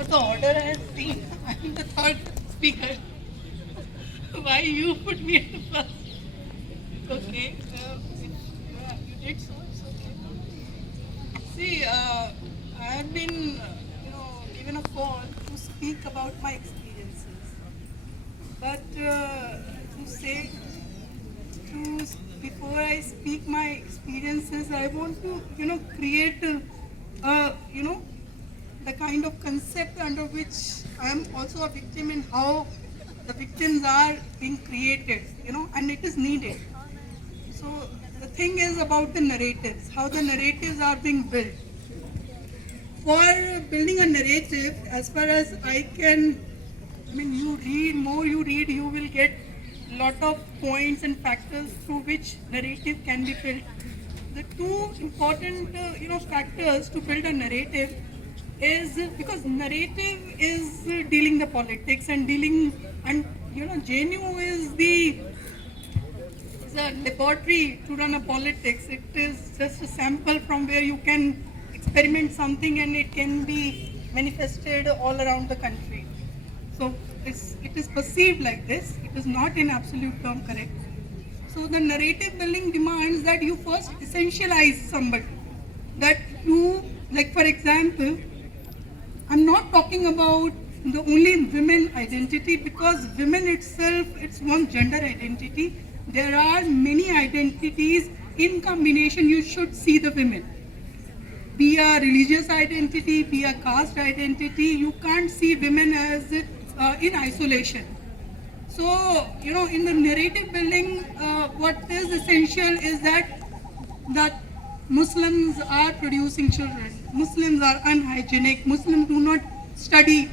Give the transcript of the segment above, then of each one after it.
So the order I have seen, I'm the third speaker. Why you put me at the first? Okay, if you did so, it's okay. See, I have been, given a call to speak about my experiences. But to say, to before I speak my experiences, I want to, create, the kind of concept under which I am also a victim and how the victims are being created, and it is needed. So the thing is about the narratives, how the narratives are being built. For building a narrative, as far as you read, more you read, you will get lot of points and factors through which narrative can be built. The two important, factors to build a narrative is because narrative is dealing the politics and JNU is a laboratory to run a politics. It is just a sample from where you can experiment something and it can be manifested all around the country. So it is perceived like this. It is not in absolute term correct. So the narrative building demands that you first essentialize somebody. That you, like for example, I'm not talking about the only women identity because women itself, it's one gender identity. There are many identities in combination. You should see the women. Be a religious identity, be a caste identity. You can't see women as in isolation. So, in the narrative building, what is essential is that Muslims are producing children. Muslims are unhygienic. Muslims do not study.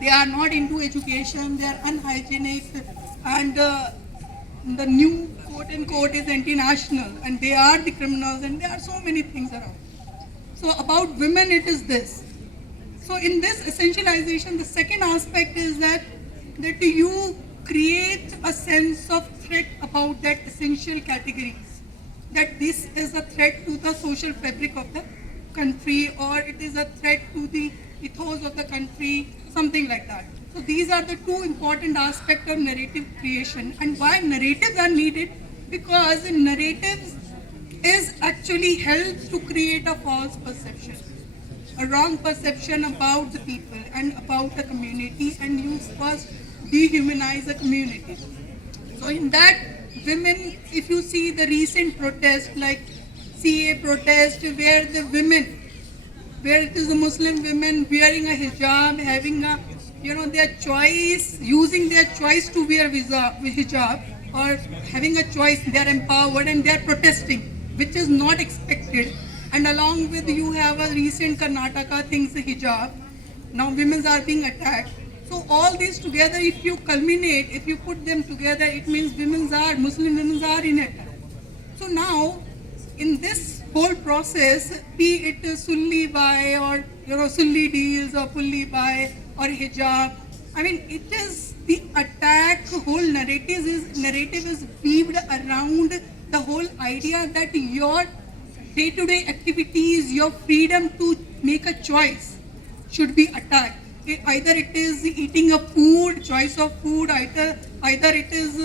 They are not into education. They are unhygienic. And the new quote unquote is anti-national. And they are the criminals. And there are so many things around. So about women, it is this. So in this essentialization, the second aspect is that you create a sense of threat about that essential categories. That this is a threat to the social fabric of the country, or it is a threat to the ethos of the country, something like that. So these are the two important aspects of narrative creation. And why narratives are needed? Because narratives is actually helps to create a false perception, a wrong perception about the people and about the community, and you first dehumanize the community. So in that, women, if you see the recent protest like CA protest where the women, where it is the Muslim women wearing a hijab, having a, their choice, using their choice to wear hijab, or having a choice, they are empowered and they are protesting, which is not expected. And along with you have a recent Karnataka things, hijab. Now women are being attacked. So all these together, if you culminate, if you put them together, it means Muslim women are in attack. So now, in this whole process, be it Sulli buy or Sulli deals or Pulli buy or hijab, it is the attack. Whole narrative is weaved around the whole idea that your day-to-day activities, your freedom to make a choice should be attacked. Either it is eating a food, choice of food, either it is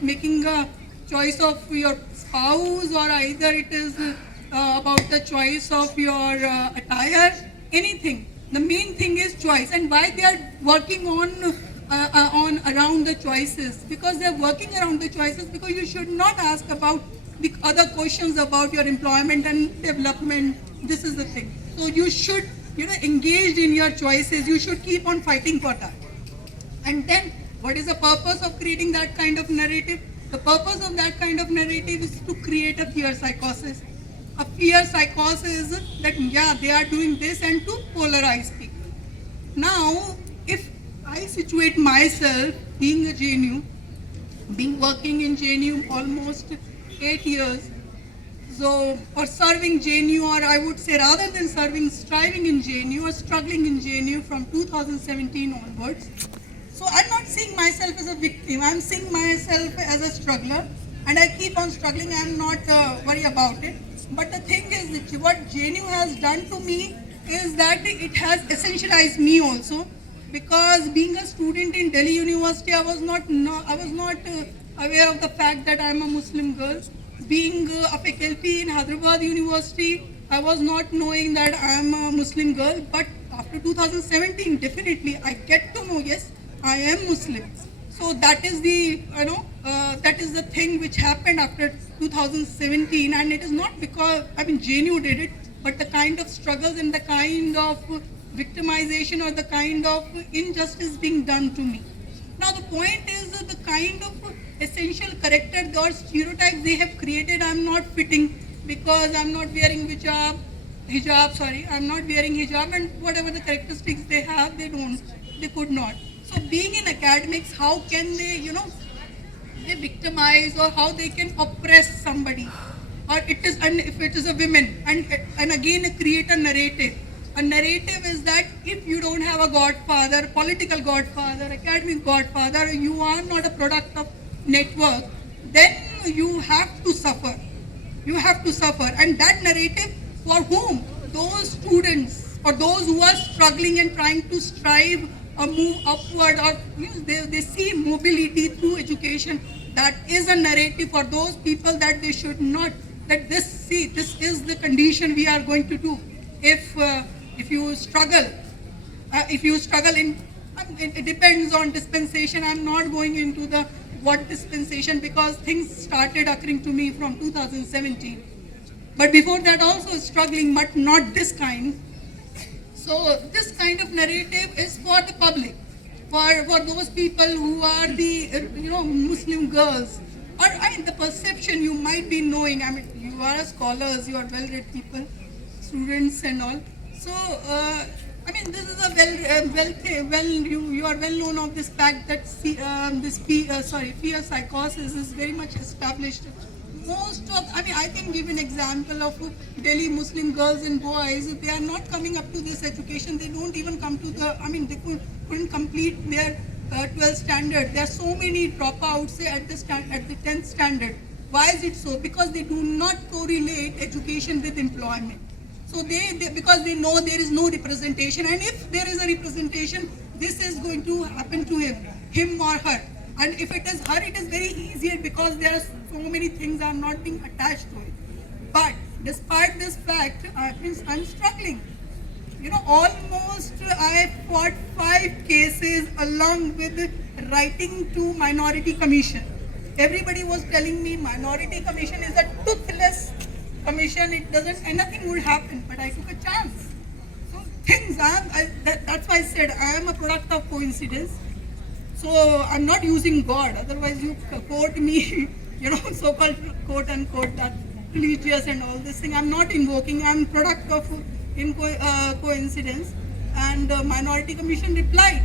making a choice of your spouse, or either it is about the choice of your attire, anything. The main thing is choice. And why they are working on around the choices? Because they are working around the choices because you should not ask about the other questions about your employment and development. This is the thing. So you should engaged in your choices. You should keep on fighting for that. And then what is the purpose of creating that kind of narrative? The purpose of that kind of narrative is to create a fear psychosis. A fear psychosis that they are doing this, and to polarize people. Now, if I situate myself being a JNU, being working in JNU almost 8 years, so, or serving JNU, or I would say rather than serving, striving in JNU or struggling in JNU from 2017 onwards. So I'm not seeing myself as a victim, I'm seeing myself as a struggler, and I keep on struggling. I'm not worried about it. But the thing is that what JNU has done to me is that it has essentialized me also, because being a student in Delhi University, I was not aware of the fact that I am a Muslim girl. Being a faculty in Hyderabad University, I was not knowing that I am a Muslim girl. But after 2017, definitely I get to know, yes, I am Muslim. So that is the that is the thing which happened after 2017, and it is not because JNU did it, but the kind of struggles and the kind of victimization or the kind of injustice being done to me. Now the point is the kind of essential character or stereotypes they have created. I'm not fitting because I'm not wearing hijab. Sorry, I'm not wearing hijab, and whatever the characteristics they have, they could not. So being in academics, how can they, they victimize, or how they can oppress somebody, or and if it is a woman, and again create a narrative. A narrative is that if you don't have a godfather, political godfather, academic godfather, you are not a product of network, then you have to suffer. You have to suffer. And that narrative, for whom? Those students or those who are struggling and trying to strive or move upward, or they see mobility through education. That is a narrative for those people, that they should not, that this is the condition we are going to do. If you struggle, it depends on dispensation. I'm not going into the what dispensation, because things started occurring to me from 2017. But before that also struggling, but not this kind. So this kind of narrative is for the public, for those people who are the Muslim girls, or the perception you might be knowing. You are scholars, you are well-read people, students and all. So this is a you are well known of this fact that fear psychosis is very much established. Most of, I can give an example of Delhi Muslim girls and boys. They are not coming up to this education. They don't even come to the, they couldn't complete their 12th standard. There are so many dropouts at the 10th standard. Why is it so? Because they do not correlate education with employment. So because they know there is no representation, and if there is a representation, this is going to happen to him or her. And if it is her, it is very easier, because there are so many things are not being attached to it. But despite this fact, I'm struggling. Almost I fought 5 cases along with writing to Minority Commission. Everybody was telling me Minority Commission is a toothless commission, it doesn't, and nothing would happen. But I took a chance. So that's why I said I am a product of coincidence. So I'm not using God, otherwise you quote me, so-called quote unquote that religious and all this thing. I'm not invoking, I'm product of coincidence. And Minority Commission replied.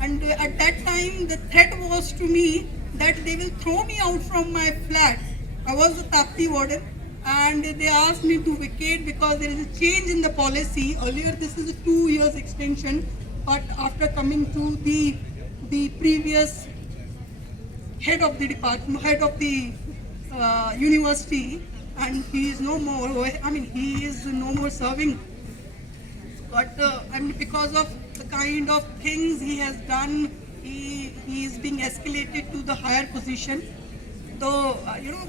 And at that time the threat was to me that they will throw me out from my flat. I was the Tapti warden, and they asked me to vacate because there is a change in the policy. Earlier this is a 2 years extension, but after coming to the previous head of the department, head of the university, and he is no more, he is no more serving. But because of the kind of things he has done, he is being escalated to the higher position. So,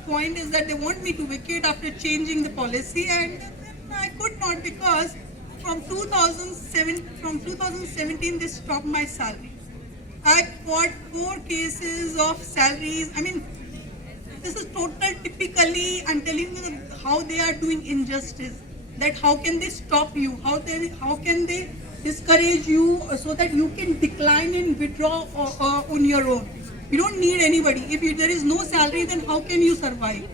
point is that they want me to vacate after changing the policy, and I could not, because from 2017 they stopped my salary. I fought 4 cases of salaries. This is typically, I'm telling you how they are doing injustice. That how can they stop you? How can they discourage you so that you can decline and withdraw on your own? You don't need anybody. If there is no salary, then how can you survive?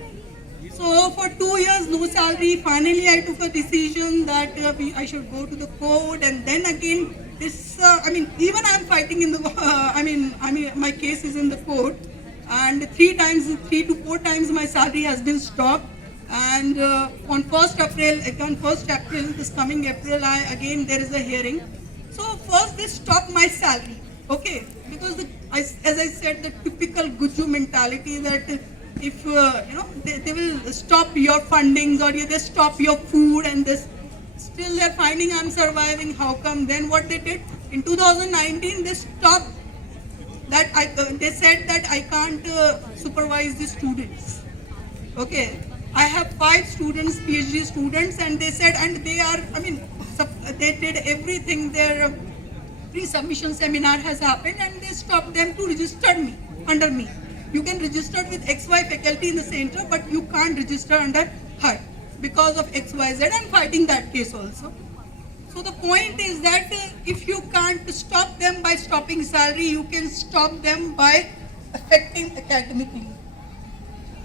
So for 2 years, no salary. Finally, I took a decision that I should go to the court, and then again, even I'm fighting in the, my case is in the court, and 3 to 4 times my salary has been stopped. And on 1st April, this coming April, there is a hearing. So first they stopped my salary, okay, because as I said, the typical Guju mentality that if they will stop your fundings, or they stop your food and this. Still they're finding I'm surviving. How come? Then what they did in 2019, they stopped that. They said that I can't supervise the students. Okay, I have 5 students, PhD students, and they said, and they are, I mean, they did everything. Their pre-submission seminar has happened, and they stopped them to register me under me. You can register with XY faculty in the center, but you can't register under her because of XYZ. I'm fighting that case also. So the point is that if you can't stop them by stopping salary, you can stop them by affecting academically.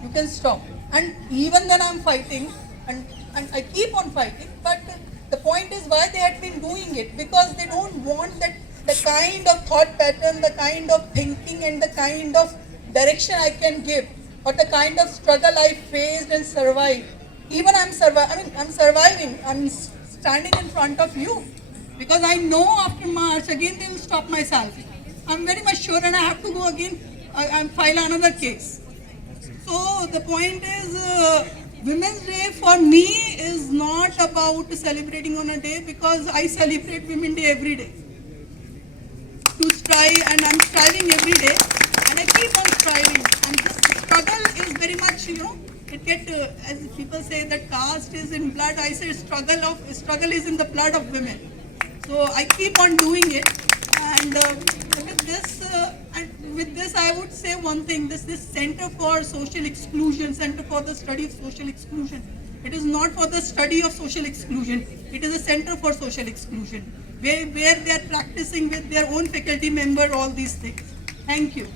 You can stop. And even then I'm fighting, and I keep on fighting, but the point is why they had been doing it, because they don't want that the kind of thought pattern, the kind of thinking and the kind of direction I can give, or the kind of struggle I faced and survived. Even I'm surviving. I'm standing in front of you because I know after March again they will stop my salary. I'm very much sure, and I have to go again and file another case. So the point is, Women's Day for me is not about celebrating on a day, because I celebrate Women's Day every day. To strive, and I'm striving every day, and I keep on striving. And this struggle is very much, as people say that caste is in blood, I say struggle is in the blood of women. So I keep on doing it, and with this, I would say one thing: this Center for Social Exclusion, Center for the Study of Social Exclusion. It is not for the study of social exclusion. It is a Center for Social Exclusion, where they are practicing with their own faculty member all these things. Thank you.